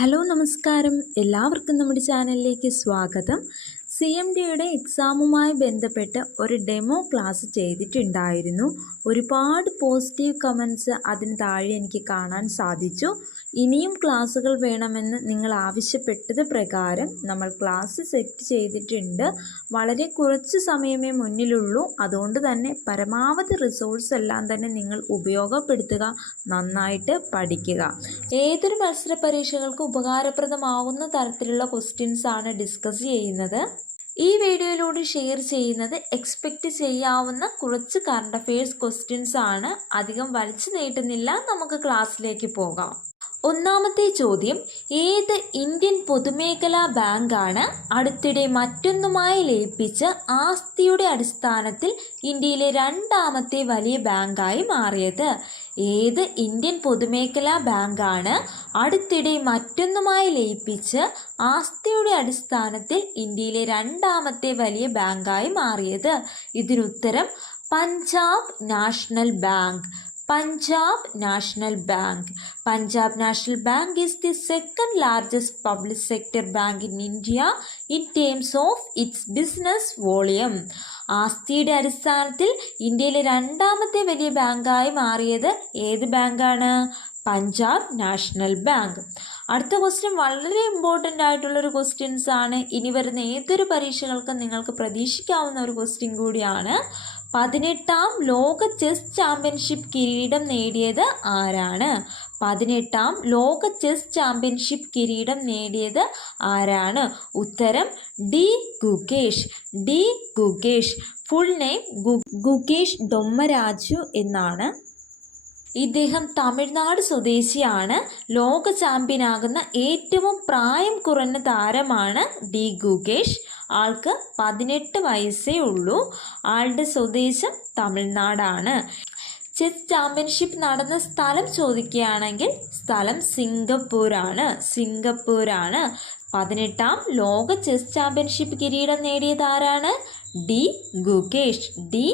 Hello നമസ്കാരം, എല്ലാവർക്കും നമ്മുടെ ചാനലിലേക്ക് സ്വാഗതം. CMDയുടെ എക്സാമുമായി ബന്ധപ്പെട്ട് ഒരു ഡെമോ ക്ലാസ് ചെയ്തിട്ടുണ്ടായിരുന്നു. ഒരുപാട് പോസിറ്റീവ് കമൻറ്റ്സ് അതിന് താഴെ എനിക്ക് കാണാൻ സാധിച്ചു. ഇനിയും ക്ലാസ്സുകൾ വേണമെന്ന് നിങ്ങൾ ആവശ്യപ്പെട്ടത് പ്രകാരം നമ്മൾ ക്ലാസ് സെറ്റ് ചെയ്തിട്ടുണ്ട്. വളരെ കുറച്ച് സമയമേ മുന്നിലുള്ളൂ. അതുകൊണ്ട് തന്നെ പരമാവധി റിസോഴ്സ് എല്ലാം തന്നെ നിങ്ങൾ ഉപയോഗപ്പെടുത്തുക, നന്നായിട്ട് പഠിക്കുക. ഏതൊരു മത്സര പരീക്ഷകൾക്ക് ഉപകാരപ്രദമാവുന്ന തരത്തിലുള്ള ക്വസ്റ്റ്യൻസ് ആണ് ഡിസ്കസ് ചെയ്യുന്നത്. ഈ വീഡിയോയിലൂടെ ഷെയർ ചെയ്യുന്നത് എക്സ്പെക്റ്റ് ചെയ്യാവുന്ന കുറച്ച് കറണ്ട് അഫയേഴ്സ് ക്വസ്റ്റ്യൻസ് ആണ്. അധികം വലിച്ചു നീട്ടുന്നില്ല, നമുക്ക് ക്ലാസ്സിലേക്ക് പോകാം. ഒന്നാമത്തെ ചോദ്യം, ഏത് ഇന്ത്യൻ പൊതുമേഖലാ ബാങ്കാണ് അടുത്തിടെ മറ്റൊന്നുമായി ലയിപ്പിച്ച ആസ്തിയുടെ അടിസ്ഥാനത്തിൽ ഇന്ത്യയിലെ രണ്ടാമത്തെ വലിയ ബാങ്കായി മാറിയത്? ഏത് ഇന്ത്യൻ പൊതുമേഖലാ ബാങ്കാണ് അടുത്തിടെ മറ്റൊന്നുമായി ലയിപ്പിച്ച് ആസ്തിയുടെ അടിസ്ഥാനത്തിൽ ഇന്ത്യയിലെ രണ്ടാമത്തെ വലിയ ബാങ്കായി മാറിയത്? ഇതിനുത്തരം Punjab national bank. Punjab National Bank. Punjab National Bank is the second largest public sector bank in India in terms of its business volume. ആസ്തിയുടെ അടിസ്ഥാനത്തിൽ ഇന്ത്യയിലെ രണ്ടാമത്തെ വലിയ ബാങ്കായി മാറിയത് ഏത് ബാങ്കാണ്? Punjab national bank. അടുത്ത ക്വസ്റ്റ്യൻ വളരെ ഇമ്പോർട്ടൻ്റ് ആയിട്ടുള്ളൊരു ക്വസ്റ്റ്യൻസ് ആണ്. ഇനി വരുന്ന ഏതൊരു പരീക്ഷകൾക്കും നിങ്ങൾക്ക് പ്രതീക്ഷിക്കാവുന്ന ഒരു ക്വസ്റ്റ്യൻ കൂടിയാണ്. 18ാം ലോക ചെസ് ചാമ്പ്യൻഷിപ്പ് കിരീടം നേടിയത് ആരാണ്? 18ാം ലോക ചെസ് ചാമ്പ്യൻഷിപ്പ് കിരീടം നേടിയത് ആരാണ്? ഉത്തരം D Gukesh. D Gukesh. Full name Gukesh Dommaraju എന്നാണ്. ഇദ്ദേഹം തമിഴ്നാട് സ്വദേശിയാണ്. ലോക ചാമ്പ്യനാകുന്ന ഏറ്റവും പ്രായം കുറഞ്ഞ താരമാണ് ഡി ഗുകേഷ്. ആൾക്ക് 18 വയസ്സേ ഉള്ളൂ. ആളുടെ സ്വദേശം തമിഴ്നാടാണ്. ചെസ് ചാമ്പ്യൻഷിപ്പ് നടന്ന സ്ഥലം ചോദിക്കുകയാണെങ്കിൽ സ്ഥലം സിംഗപ്പൂരാണ്. സിംഗപ്പൂരാണ്. 18ാം ലോക ചെസ് ചാമ്പ്യൻഷിപ്പ് കിരീടം നേടിയത് ആരാണ്? ഡി ഗുകേഷ്. ഡി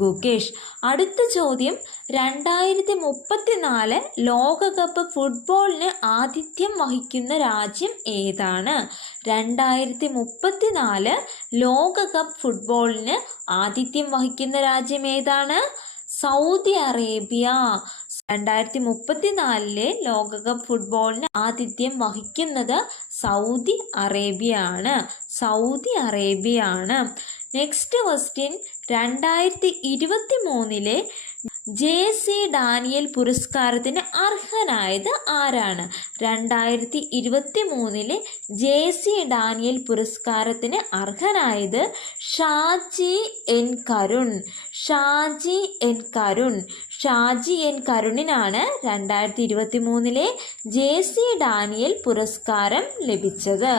ഗുകേഷ്. അടുത്ത ചോദ്യം, 2034 ലോകകപ്പ് ഫുട്ബോളിന് ആതിഥ്യം വഹിക്കുന്ന രാജ്യം ഏതാണ്? 2034 ലോകകപ്പ് ഫുട്ബോളിന് ആതിഥ്യം വഹിക്കുന്ന രാജ്യം ഏതാണ്? Saudi Arabia. 2034 ലോകകപ്പ് ഫുട്ബോളിന് ആതിഥ്യം വഹിക്കുന്നത് സൗദി അറേബ്യ ആണ്. സൗദി അറേബ്യ ആണ്. നെക്സ്റ്റ് ക്വസ്റ്റ്യൻ, 2023 JC ഡാനിയൽ പുരസ്കാരത്തിന് അർഹനായത് ആരാണ്? 2023 JC ഡാനിയൽ പുരസ്കാരത്തിന് അർഹനായത് Shaji N Karun. Shaji N Karun. Shaji N കരുണിനാണ് 2023 JC ഡാനിയൽ പുരസ്കാരം ലഭിച്ചത്.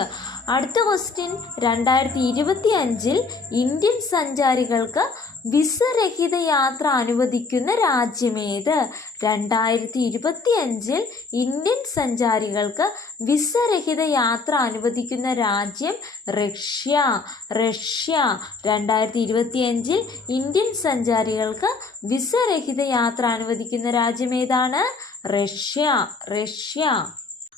അടുത്ത ക്വസ്റ്റ്യൻ, 2025 ഇന്ത്യൻ സഞ്ചാരികൾക്ക് വിസ രഹിത യാത്ര അനുവദിക്കുന്ന രാജ്യമേത്? 2025 ഇന്ത്യൻ സഞ്ചാരികൾക്ക് വിസ രഹിത യാത്ര അനുവദിക്കുന്ന രാജ്യം റഷ്യ. റഷ്യ. 2025 ഇന്ത്യൻ സഞ്ചാരികൾക്ക് വിസ രഹിത യാത്ര അനുവദിക്കുന്ന രാജ്യം ഏതാണ്? റഷ്യ. റഷ്യ.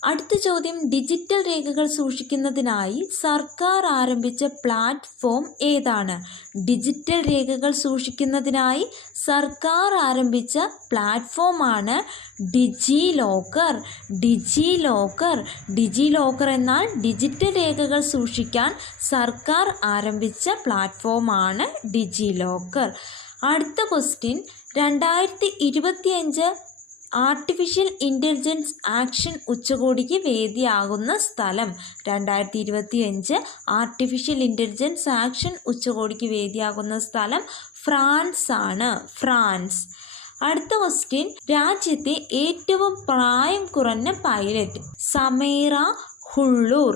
അടുത്ത ചോദ്യം, ഡിജിറ്റൽ രേഖകൾ സൂക്ഷിക്കുന്നതിനായി സർക്കാർ ആരംഭിച്ച പ്ലാറ്റ്ഫോം ഏതാണ്? ഡിജിറ്റൽ രേഖകൾ സൂക്ഷിക്കുന്നതിനായി സർക്കാർ ആരംഭിച്ച പ്ലാറ്റ്ഫോമാണ് ഡിജി ലോക്കർ. ഡിജി ലോക്കർ. ഡിജി ലോക്കർ എന്നാൽ ഡിജിറ്റൽ രേഖകൾ സൂക്ഷിക്കാൻ സർക്കാർ ആരംഭിച്ച പ്ലാറ്റ്ഫോമാണ് ഡിജി ലോക്കർ. അടുത്ത ക്വസ്റ്റ്യൻ, 2025 ആർട്ടിഫിഷ്യൽ ഇൻ്റലിജൻസ് ആക്ഷൻ ഉച്ചകോടിക്ക് വേദിയാകുന്ന സ്ഥലം? 2025 ആർട്ടിഫിഷ്യൽ ഇൻ്റലിജൻസ് ആക്ഷൻ ഉച്ചകോടിക്ക് വേദിയാകുന്ന സ്ഥലം ഫ്രാൻസ് ആണ്. ഫ്രാൻസ്. അടുത്ത ക്വസ്റ്റ്യൻ, രാജ്യത്തെ ഏറ്റവും പ്രായം കുറഞ്ഞ പൈലറ്റ്? സമീറ ഹുള്ളൂർ.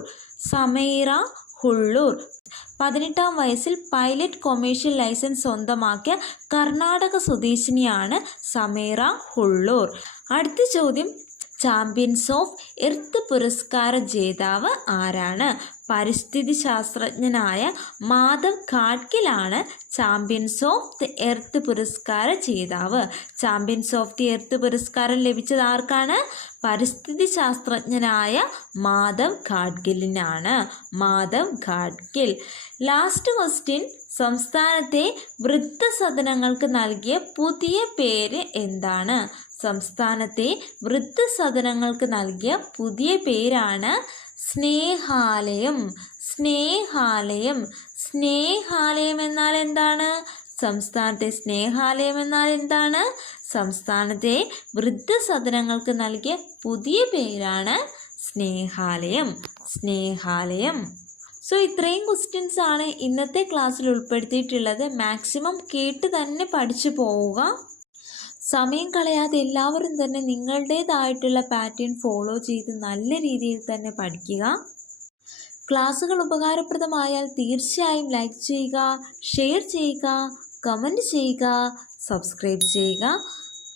സമീറ ഹുള്ളൂർ. 18ാം വയസ്സിൽ പൈലറ്റ് കൊമേഴ്ഷ്യൽ ലൈസൻസ് സ്വന്തമാക്കിയ കർണാടക സ്വദേശിനിയാണ് സമീറ ഹുള്ളൂർ. അടുത്ത ചോദ്യം, ചാമ്പ്യൻസ് ഓഫ് എർത്ത് പുരസ്കാര ജേതാവ് ആരാണ്? പരിസ്ഥിതി ശാസ്ത്രജ്ഞനായ മാധവ് ഗാഡ്ഗിലാണ് ചാമ്പ്യൻസ് ഓഫ് ദി എർത്ത് പുരസ്കാര ജേതാവ്. ചാമ്പ്യൻസ് ഓഫ് ദി എർത്ത് പുരസ്കാരം ലഭിച്ചത് ആർക്കാണ്? പരിസ്ഥിതി ശാസ്ത്രജ്ഞനായ മാധവ് ഗാഡ്ഗിലിനാണ്. മാധവ് ഗാഡ്ഗിൽ. Last question. സംസ്ഥാനത്തെ വൃദ്ധസദനങ്ങൾക്ക് നൽകിയ പുതിയ പേര് എന്താണ്? സംസ്ഥാനത്തെ വൃദ്ധസദനങ്ങൾക്ക് നൽകിയ പുതിയ പേരാണ് സ്നേഹാലയം. സ്നേഹാലയം. സ്നേഹാലയം എന്നാൽ എന്താണ്? സംസ്ഥാനത്തെ സ്നേഹാലയം എന്നാൽ എന്താണ്? സംസ്ഥാനത്തെ വൃദ്ധസദനങ്ങൾക്ക് നൽകിയ പുതിയ പേരാണ് സ്നേഹാലയം. സ്നേഹാലയം. സോ ഇത്രയും ക്വസ്റ്റ്യൻസ് ആണ് ഇന്നത്തെ ക്ലാസ്സിൽ ഉൾപ്പെടുത്തിയിട്ടുള്ളത്. മാക്സിമം കേട്ട് തന്നെ പഠിച്ചു പോവുക. സമയം കളയാതെ എല്ലാവരും തന്നെ നിങ്ങളുടേതായിട്ടുള്ള പാറ്റേൺ ഫോളോ ചെയ്ത് നല്ല രീതിയിൽ തന്നെ പഠിക്കുക. ക്ലാസ്സുകൾ ഉപകാരപ്രദമായാൽ തീർച്ചയായും ലൈക്ക് ചെയ്യുക, ഷെയർ ചെയ്യുക, കമൻറ്റ് ചെയ്യുക, സബ്സ്ക്രൈബ് ചെയ്യുക.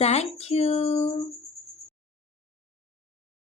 Thank you.